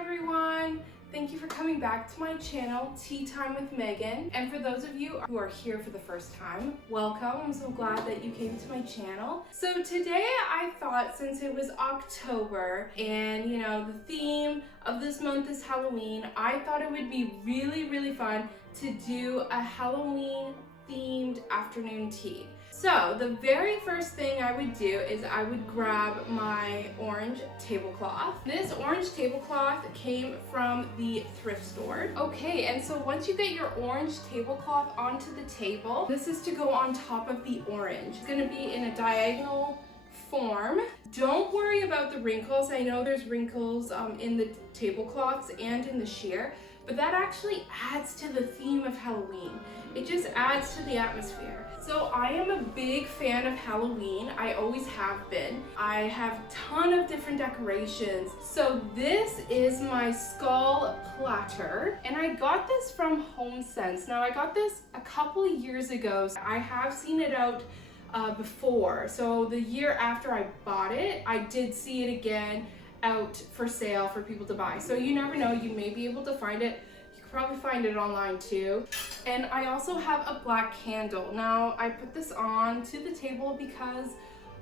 everyone! Thank you for coming back to my channel, Tea Time with Megan. And for those of you who are here for the first time, welcome. I'm so glad that you came to my channel. So today I thought, since it was October and the theme of this month is Halloween, I thought it would be really fun to do a Halloween themed afternoon tea. So the very first thing I would do is I would grab my orange tablecloth. This orange tablecloth came from the thrift store. Okay, and so once you get your orange tablecloth onto the table, this is to go on top of the orange. It's gonna be in a diagonal form. Don't worry about the wrinkles. I know there's wrinkles in the tablecloths and in the sheer, but that actually adds to the theme of Halloween. It just adds to the atmosphere. So I am a big fan of Halloween. I always have been. I have a ton of different decorations. So this is my skull platter, and I got this from HomeSense. Now I got this a couple of years ago. I have seen it out before. So the year after I bought it, I did see it again out for sale for people to buy. So you never know, you may be able to find it. You can probably find it online too. And I also have a black candle. Now I put this on to the table because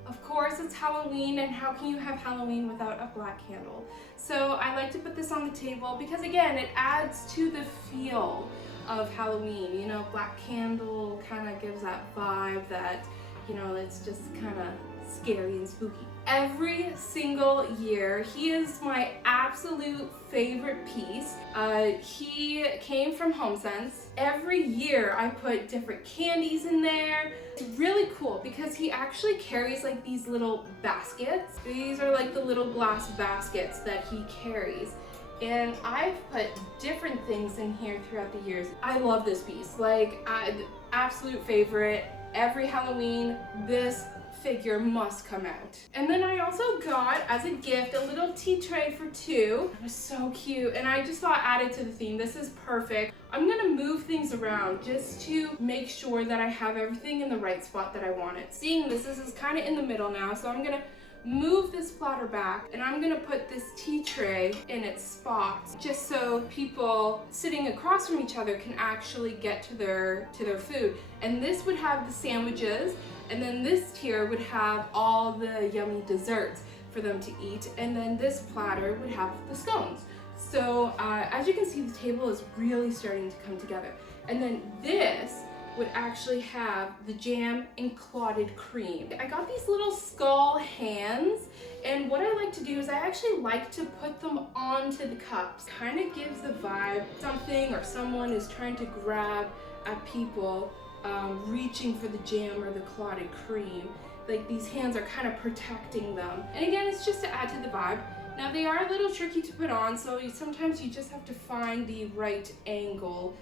of course it's Halloween, and how can you have Halloween without a black candle? So I like to put this on the table because again, it adds to the feel of Halloween. Black candle kind of gives that vibe that, it's just kind of scary and spooky. Every single year, he is my absolute favorite piece. He came from HomeSense. Every year I put different candies in there. It's really cool because he actually carries like these little baskets. These are like the little glass baskets that he carries. And I've put different things in here throughout the years. I love this piece, like absolute favorite. Every Halloween, this figure must come out. And then I also got, as a gift, a little tea tray for two. It was so cute, and I just thought added to the theme. This is perfect. I'm gonna move things around just to make sure that I have everything in the right spot that I want it. Seeing this is kind of in the middle now, so I'm gonna move this platter back, and I'm gonna put this tea tray in its spot just so people sitting across from each other can actually get to their food. And this would have the sandwiches, and then this tier would have all the yummy desserts for them to eat, and then this platter would have the scones. So as you can see, the table is really starting to come together. And then this would actually have the jam and clotted cream. I got these little skull hands, and what I like to do is I actually like to put them onto the cups. Kind of gives the vibe something or someone is trying to grab at people reaching for the jam or the clotted cream. Like these hands are kind of protecting them. And again, it's just to add to the vibe. Now they are a little tricky to put on, so sometimes you just have to find the right angle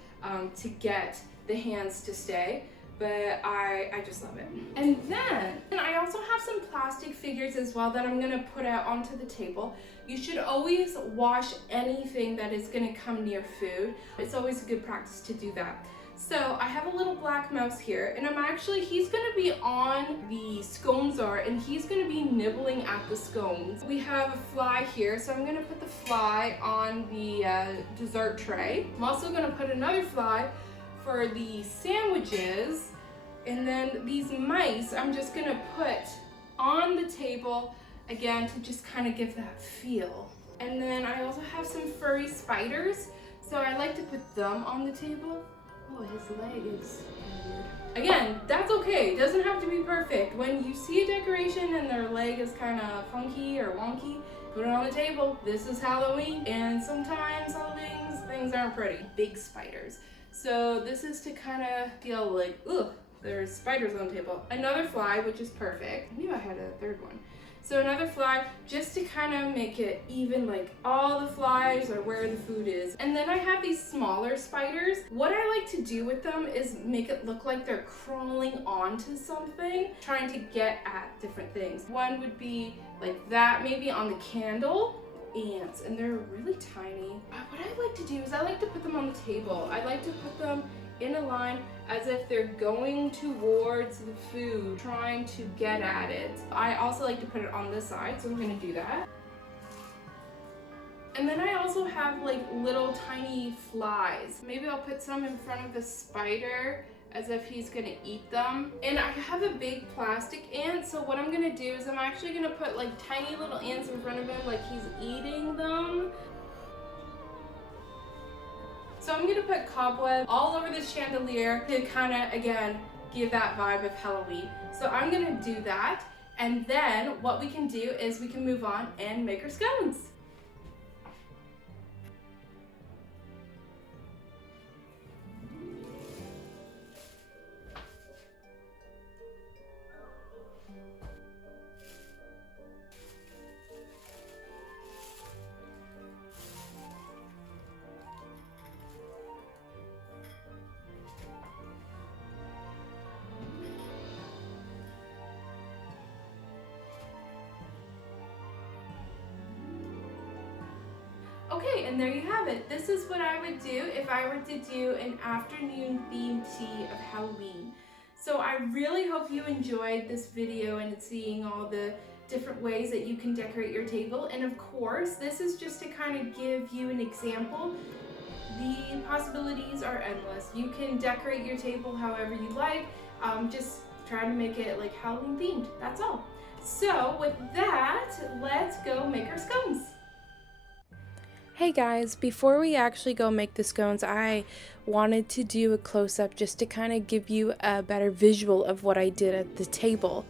to get the hands to stay, but I just love it. And then I also have some plastic figures as well that I'm gonna put out onto the table. You should always wash anything that is gonna come near food. It's always a good practice to do that. So I have a little black mouse here, and he's gonna be on the scones art, and he's gonna be nibbling at the scones. We have a fly here, so I'm gonna put the fly on the dessert tray. I'm also gonna put another fly for the sandwiches, and then these mice I'm just gonna put on the table again to just kind of give that feel. And then I also have some furry spiders, so I like to put them on the table. Oh, his leg is weird. Again, that's okay. It doesn't have to be perfect. When you see a decoration and their leg is kind of funky or wonky, put it on the table. This is Halloween, and sometimes things aren't pretty. Big spiders. So this is to kind of feel like, ugh, there's spiders on the table. Another fly, which is perfect. I knew I had a third one. So another fly, just to kind of make it even, like all the flies are where the food is. And then I have these smaller spiders. What I like to do with them is make it look like they're crawling onto something, trying to get at different things. One would be like that, maybe on the candle. Ants, and they're really tiny. What I like to do is I like to put them on the table. I like to put them in a line as if they're going towards the food, trying to get at it. I also like to put it on this side, so I'm gonna do that. And then I also have like little tiny flies. Maybe I'll put some in front of the spider as if he's gonna eat them. And I have a big plastic ant, so what I'm gonna do is I'm actually gonna put like tiny little ants in front of him like he's eating them. So I'm gonna put cobweb all over the chandelier to kind of, again, give that vibe of Halloween. So I'm gonna do that, and then what we can do is we can move on and make our scones. Okay, and there you have it. This is what I would do if I were to do an afternoon themed tea of Halloween. So I really hope you enjoyed this video and seeing all the different ways that you can decorate your table. And of course, this is just to kind of give you an example. The possibilities are endless. You can decorate your table however you like. Just try to make it like Halloween themed, that's all. So with that, let's go make our scones. Hey guys, before we actually go make the scones, I wanted to do a close-up just to kind of give you a better visual of what I did at the table.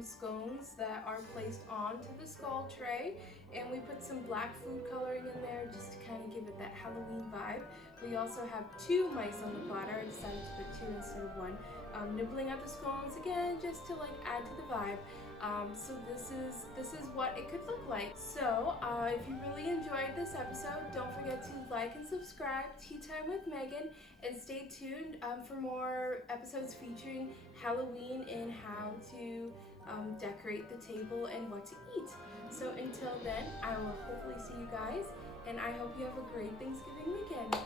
some scones that are placed onto the skull tray, and we put some black food coloring in there just to kind of give it that Halloween vibe. We also have 2 mice on the platter. I decided to put 2 instead of 1, nibbling at the scones again just to like add to the vibe. So this is what it could look like. So if you really enjoyed this episode, don't forget to like and subscribe, Tea Time with Megan, and stay tuned for more episodes featuring Halloween and how to decorate the table and what to eat. So until then, I will hopefully see you guys, and I hope you have a great Thanksgiving weekend.